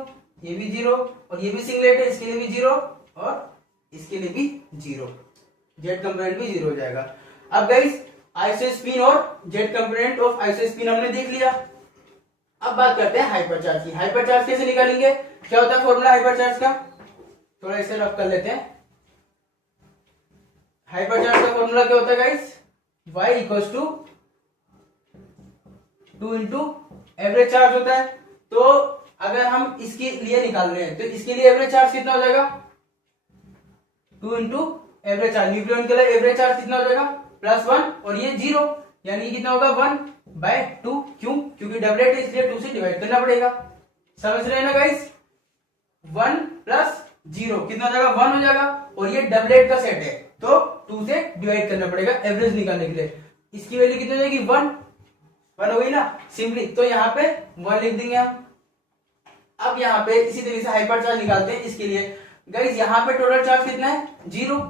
ये भी 0, और ये भी सिंगलेट है इसके लिए भी 0 और इसके लिए भी 0, जेड कंपोनेंट भी 0 हो जाएगा। अब गाइस आइसोस्पिन और जेड कंपोनेंट ऑफ आइसोस्पिन हमने देख लिया। अब बात करते हैं हाइपरचार्ज की। हाइपरचार्ज कैसे निकालेंगे, क्या होता है फॉर्मूला हाइपरचार्ज का, थोड़ा इसे रफ कर लेते हैं। हाइपरचार्ज का फॉर्मूला क्या होता है गाइस, y = 2 * एवरेज चार्ज होता है। तो अगर हम इसके लिए निकाल रहे हैं तो इसके लिए एवरेज चार्ज कितना हो जाएगा 2 * एवरेज चार्ज, न्यूक्लियॉन के लिए एवरेज चार्ज कितना हो जाएगा +1 और ये 0, यानी कितना होगा 1/2, क्यों, क्योंकि डबलेट है इसलिए 2 से डिवाइड करना पड़ेगा। समझ रहे हैं ना गाइस, 1 + 0 कितना हो जाएगा 1 हो जाएगा, और ये डबलेट का सेट है तो 2 से डिवाइड करना पड़ेगा एवरेज निकालने के लिए। इसकी वैल्यू कितनी हो जाएगी 1 हो गई ना सिंपली, तो यहाँ पे 1 लिख देंगे हम। अब यहाँ पे इसी तरीके से हाइपर चार्ज निकालते हैं, इसके लिए गाइस यहाँ पे टोटल चार्ज कितना है 0,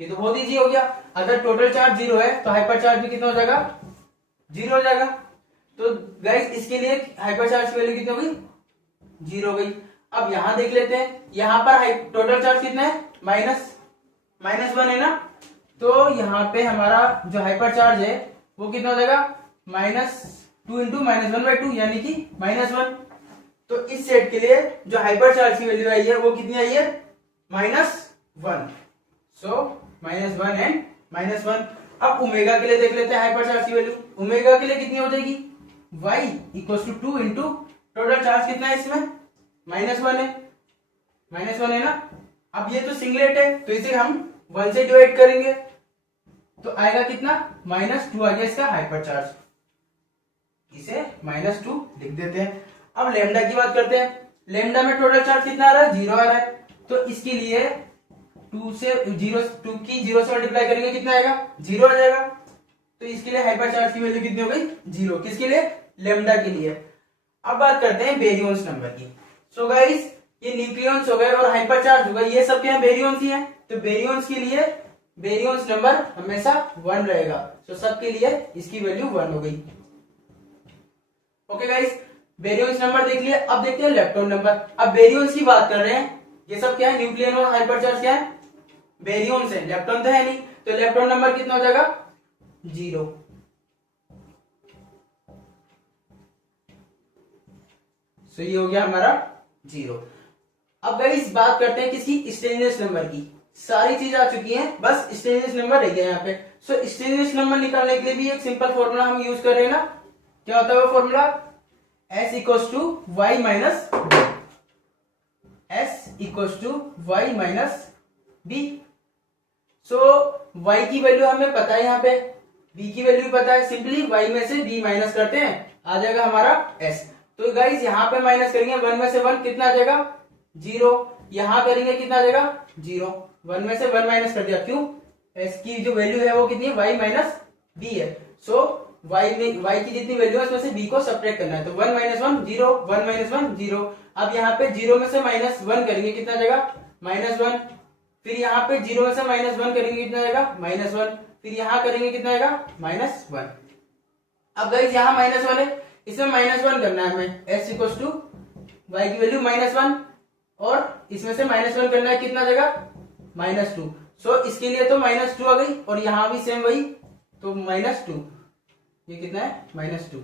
ये तो बहुत इजी हो गया। अगर टोटल चार्ज 0 है तो हाइपर चार्ज भी कितना हो जाएगा 0 हो जाएगा। तो गाइस इसके लिए हाइपर चार्ज की वैल्यू कितनी हो गई 0 हो गई। अब यहां देख लेते हैं, यहाँ पर टोटल चार्ज कितना है -1 है ना, तो यहाँ पे हमारा जो हाइपर चार्ज है वो कितना हो जाएगा -2 * -1/2 यानी कि -1। तो इस सेट के लिए जो हाइपर चार्ज की वैल्यू आई है वो कितनी आई है -1। So -1 and -1। अब ओमेगा के लिए देख लेते हैं हाइपर चार्ज की वैल्यू। ओमेगा के लिए कितनी हो जाएगी, y equal to 2 into total charge कितना है इसमें, -1 है, -1 है ना। अब ये तो सिंगलेट है तो इसे हम 1 से डिवाइड करेंगे तो आएगा कितना, -2 आ गया इसका हाइपर चार्ज, इसे -2 लिख देते हैं। अब लेमडा की बात करते हैं। लेमडा में टोटल चार्ज कितना आ रहा है, 0 आ रहा है, तो इसके लिए 2 की 0 से मल्टीप्लाई करेंगे कितना आएगा, 0 आ जाएगा। तो इसके लिए हाइपर चार्ज की वैल्यू कितनी हो गई, 0। किसके लिए, लेमडा के लिए। अब बात करते हैं बेरियंस नंबर की। सो गाइस ये न्यूक्लियंस हो गए और हाइपर चार्ज हो गए, ये सब क्या है, बेरियंस ही है। तो बेरियंस के लिए बेरियंस नंबर हमेशा 1 रहेगा। तो सबके लिए इसकी वैल्यू 1 हो गई। ओके गाइस, बेरियंस नंबर देख लिया। अब देखते हैं इलेक्ट्रॉन नंबर। अब बेरियंस की बात कर रहे हैं, ये सब क्या है, न्यूक्लियन और हाइपर चार्ज क्या है, बेरियंस है, इलेक्ट्रॉन तो है नहीं। तो इलेक्ट्रॉन नंबर कितना हो जाएगा, 0। सो ये हो गया हमारा 0। अब गाइस बात करते हैं किसकी, स्टेनलेस नंबर की। सारी चीज आ चुकी हैं, बस स्टेनलेस नंबर रह गया यहाँ पे। सो स्टेनलेस नंबर निकालने के लिए भी एक सिंपल फॉर्मूला हम यूज कर रहे हैं ना। क्या होता है वो formula, S equals to Y minus B, S equals to Y minus B. So y की वैल्यू हमें पता है, यहाँ पे b की वैल्यू पता है, सिंपली y में से b माइनस करते हैं, आ जाएगा हमारा s। तो गाइस यहाँ पे माइनस करेंगे 1 में से 1 कितना आ जाएगा, 0। यहाँ करेंगे कितना आ जाएगा, 0। 1 में से 1 माइनस कर दिया, क्यों, s की जो वैल्यू है वो कितनी है, y माइनस b है। सो y की जितनी वैल्यू है उसमें से b को सब्ट्रैक्ट करना है। तो 1 माइनस 1 0, 1 माइनस 1 0। अब यहाँ पे 0 में से -1 करेंगे कितना आ जाएगा, -1। फिर यहाँ पे 0 में से -1 करेंगे कितना आएगा, -1। फिर यहाँ करेंगे कितना आएगा, -1। अब गाइस यहाँ -1 है, इसमें -1 करना है हमें। s इक्वल टू y की वैल्यू -1 और इसमें से -1 करना है, कितना आ जाएगा, -2। सो इसके लिए तो -2 आ गई और यहाँ भी सेम वही, तो -2। ये कितना है, -2।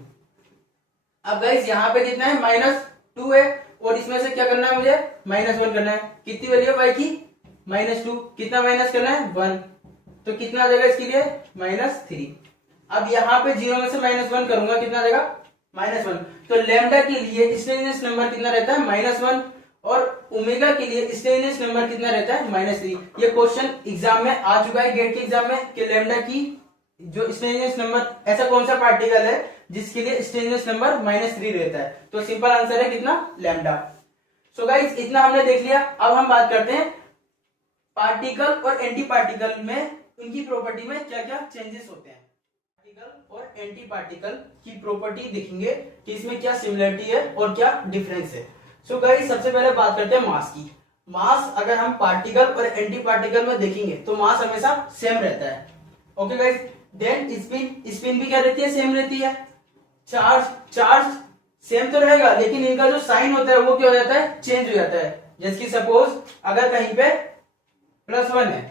अब गाइस यहाँ पे कितना है, -2 है और इसमें से क्या करना है मुझे, -1 करना है। कितनी वैल्यू है y की, -2। कितना माइनस करना है, 1। तो कितना आ जाएगा इसके लिए, -3। अब यहाँ पे 0 में से -1 करूंगा, कितना आ जाएगा, -1। तो लेमडा के लिए स्टेनलेस नंबर कितना रहता है, -1 और ओमेगा के लिए स्टेनलेस नंबर कितना रहता है, -3। ये क्वेश्चन एग्जाम में आ चुका है, गेट के एग्जाम में, कि लेमडा की जो स्टेनलेस नंबर, ऐसा कौन सा पार्टिकल है जिसके लिए स्टेनलेस नंबर -3 रहता है। तो सिंपल आंसर है कितना, लेमडा। सो गाइस इतना हमने देख लिया। अब हम बात करते हैं पार्टिकल और एंटी पार्टिकल में, उनकी प्रॉपर्टी में क्या क्या चेंजेस होते हैं। पार्टिकल और एंटी पार्टिकल की प्रॉपर्टी देखेंगे कि इसमें क्या सिमिलरिटी है और क्या डिफरेंस है। सो गाइस सबसे पहले बात करते हैं मास की। मास अगर हम पार्टिकल और एंटी पार्टिकल में देखेंगे तो मास हमेशा सेम रहता है। ओके गाइस, देन स्पिन भी क्या रहती है, सेम रहती है। चार्ज सेम तो रहेगा लेकिन इनका जो साइन होता है वो क्या हो जाता है, चेंज हो जाता है। जैसे कि सपोज अगर कहीं पे +1 है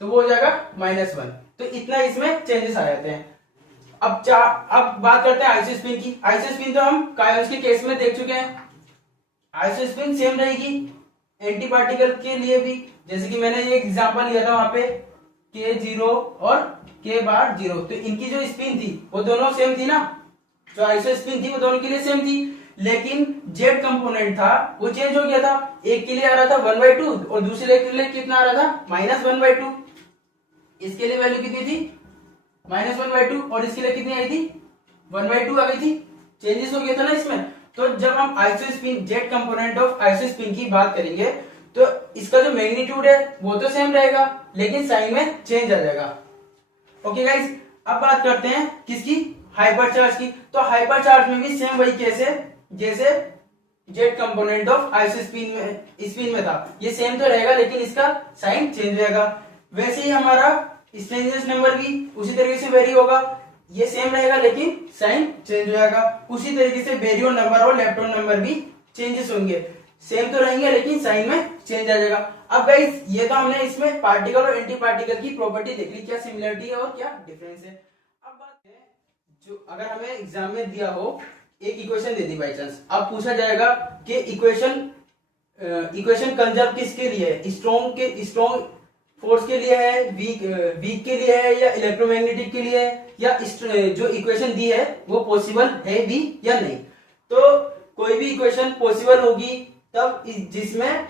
तो वो हो जाएगा -1। तो इतना इसमें चेंजेस आ जाते हैं। अब बात करते हैं आइसोस्पिन की। आइसोस्पिन तो हम कायोन्स के केस में देख चुके हैं। आइसोस्पिन सेम रहेगी एंटी पार्टिकल के लिए भी। जैसे कि मैंने ये एग्जांपल लिया था वहां पे K0 और K⁻0, तो इनकी जो स्पिन थी वो दोनों सेम थी ना, जो आइसोस्पिन थी वो दोनों के लिए सेम थी। लेकिन जेड कंपोनेंट था वो चेंज हो गया था। एक के लिए आ रहा था 1/2 और दूसरे के लिए कितना आ रहा था, -1/2। इसके लिए वैल्यू कितनी थी, -1/2 और इसके लिए कितनी आई थी, 1/2 आ गई थी। चेंजेस हो गया था ना इसमें। तो जब हम isospin, Z component of isospin की बात करेंगे तो इसका जो मैग्नीट्यूड है वो तो सेम रहेगा लेकिन साइन में चेंज आ जाएगा। ओके गाइस, अब बात करते हैं किसकी, हाइपर चार्ज की। तो हाइपर चार्ज में भी सेम वही केस है जैसे जेड कंपोनेंट ऑफ आइसोस्पिन में था। ये सेम तो रहेगा लेकिन इसका साइन चेंज रहेगा। वैसे ही हमारा स्टेनलेस नंबर भी उसी तरीके से वेरी होगा, ये सेम रहेगा लेकिन साइन चेंज हो जाएगा। उसी तरीके से बेरियन नंबर और लेप्टोन नंबर भी चेंजेस होंगे, सेम तो रहेंगे लेकिन साइन में चेंज आ जाएगा। अब गाइस ये तो हमने इसमें पार्टिकल और एंटी पार्टिकल की प्रॉपर्टी देख ली, क्या सिमिलरिटी है और क्या डिफरेंस है। अब बात है जो अगर हमें एग्जाम में दिया हो, एक equation they the by chance, अब पूछा जाएगा कि इक्वेशन कंजर्व किसके लिए है, स्ट्रॉन्ग फोर्स के लिए है, वीक के लिए है, या इलेक्ट्रोमैग्नेटिक के लिए है, या जो इक्वेशन दी है वो पॉसिबल है भी या नहीं। तो कोई भी इक्वेशन पॉसिबल होगी तब जिसमें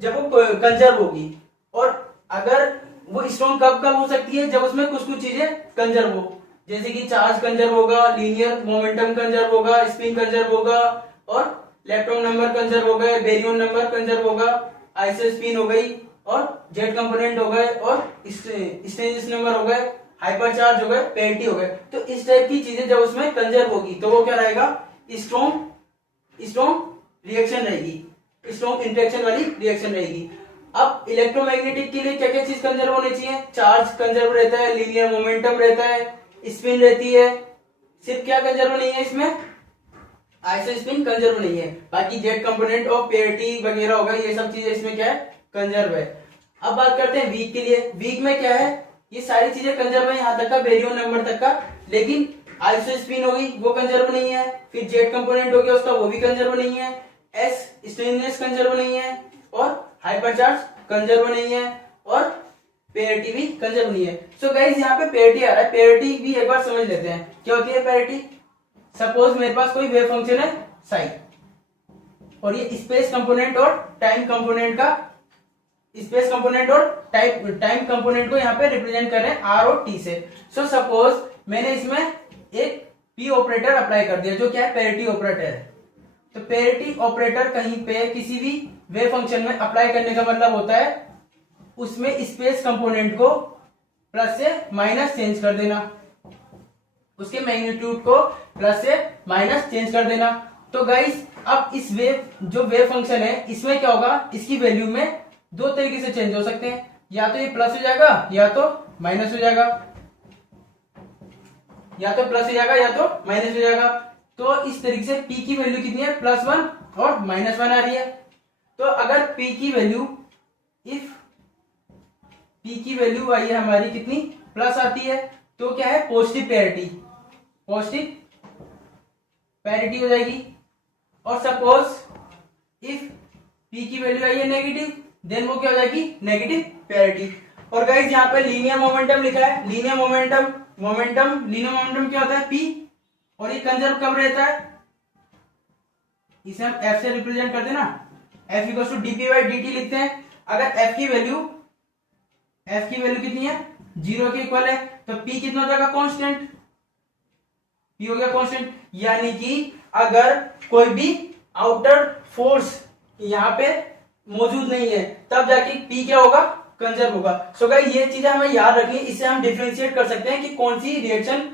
जब वो कंजर्व होगी, और अगर वो स्ट्रॉन्ग कब हो सकती है, जब उसमें कुछ कुछ चीजें कंजर्व हो, जैसे कि चार्ज कंजर्व होगा, लीनियर मोमेंटम कंजर्व होगा, स्पिन कंजर्व होगा, और इलेक्ट्रॉन नंबर कंजर्व हो गए, बेरियन नंबर कंजर्व होगा, आइसो स्पिन हो गई, और जेट कंपोनेंट हो गए, और स्ट्रेंजेस नंबर हो गए, हाइपर चार्ज हो गए, पेरिटी हो गए। तो इस टाइप की चीजें जब उसमें कंजर्व होगी तो वो क्या रहेगा, स्ट्रॉन्ग रिएक्शन रहेगी, स्ट्रॉन्ग इंटरेक्शन वाली रिएक्शन रहेगी। अब इलेक्ट्रोमैग्नेटिक के लिए क्या क्या चीज कंजर्व होनी चाहिए, चार्ज कंजर्व रहता है, लीनियर मोमेंटम रहता है, स्पिन रहती है, सिर्फ क्या कंजर्व नहीं है इसमें, आइसो स्पिन कंजर्व नहीं है, बाकी जेट कंपोनेंट ऑफ पेरिटी वगैरह होगा, ये सब चीजें इसमें क्या है, कंजर्व है। अब बात करते हैं वीक के लिए। वीक में क्या है, ये सारी चीजें कंजर्व है यहाँ तक का, बेरियन नंबर तक का, लेकिन आइसो स्पिन होगी वो कंजर्व नहीं है, फिर जेट कंपोनेंट हो गया उसका वो भी कंजर्व नहीं है, एस स्टेनलेस कंजर्व नहीं है, और हाइपरचार्ज कंजर्व नहीं है, और पेरिटी भी कंजर्व नहीं है। सो गाइस यहाँ पे पेरिटी आ रहा है, पेरिटी भी एक बार समझ लेते हैं क्या होती है पेरिटी। सपोज मेरे पास कोई वेव फंक्शन है साई, और ये स्पेस कंपोनेंट और टाइम कंपोनेंट का, स्पेस कंपोनेंट और टाइम कंपोनेंट को यहाँ पे रिप्रेजेंट कर रहे हैं आर और टी से। सो सपोज मैंने इसमें एक पी ऑपरेटर अप्लाई कर दिया जो क्या है, पेरिटी ऑपरेटर है। तो पेरिटी ऑपरेटर कहीं पे किसी भी वेव फंक्शन में अप्लाई करने का मतलब होता है उसमें स्पेस कंपोनेंट को प्लस से माइनस चेंज कर देना, उसके मैग्नीट्यूड को प्लस से माइनस चेंज कर देना। तो गाइस अब इस जो वेव फंक्शन है इसमें क्या होगा, इसकी वैल्यू में दो तरीके से चेंज हो सकते हैं, या तो ये प्लस हो जाएगा या तो माइनस हो जाएगा, या तो प्लस हो जाएगा या तो माइनस हो जाएगा। तो इस तरीके से p की वैल्यू कितनी है, +1 और -1 आ रही है। तो अगर p की वैल्यू, इफ p की वैल्यू आई है हमारी कितनी, प्लस आती है, तो क्या है, पॉजिटिव पेरिटी हो जाएगी। और सपोज इफ p की वैल्यू आई है नेगेटिव, देन वो क्या हो जाएगी, नेगेटिव पेरिटी। और गाइस यहाँ पे लीनियर मोमेंटम लिखा है, लीनियर मोमेंटम क्या होता है, p, और ये कंजर्व कब रहता है, इसे हम f से रिप्रेजेंट करते हैं ना, f इक्वल टू dp/dt लिखते हैं। अगर f की वैल्यू कितनी है, 0 के इक्वल है, तो p कितना हो जाएगा, कांस्टेंट, p हो गया कांस्टेंट। यानी कि अगर कोई भी आउटर फोर्स यहाँ पे मौजूद नहीं है तब जाके p क्या होगा, कंजर्व होगा। सो गाइस ये चीजें हमें याद रखनी है, इससे हम डिफरेंशिएट कर सकते हैं कि कौन सी रिएक्शन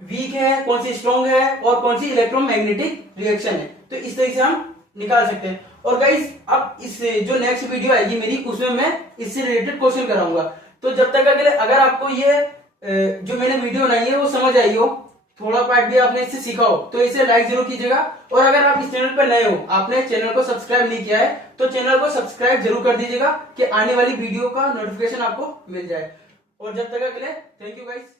वीक है, कौन सी स्ट्रॉन्ग है, और कौन सी इलेक्ट्रोमैग्नेटिक रिएक्शन है। तो इस तरीके से हम निकाल सकते हैं। और गाइस अब इस जो नेक्स्ट वीडियो आएगी मेरी, उसमें मैं इससे रिलेटेड क्वेश्चन कराऊंगा। तो जब तक अगर आपको ये जो मैंने वीडियो बनाई है वो समझ आई हो, थोड़ा पार्ट भी आपने इससे सीखा हो, तो इसे लाइक जरूर कीजिएगा। और अगर आप इस चैनल पर नए हो, आपने चैनल को सब्सक्राइब नहीं किया है, तो चैनल को सब्सक्राइब जरूर कर दीजिएगा कि आने वाली वीडियो का नोटिफिकेशन आपको मिल जाए। और जब तक के लिए थैंक यू गाइस।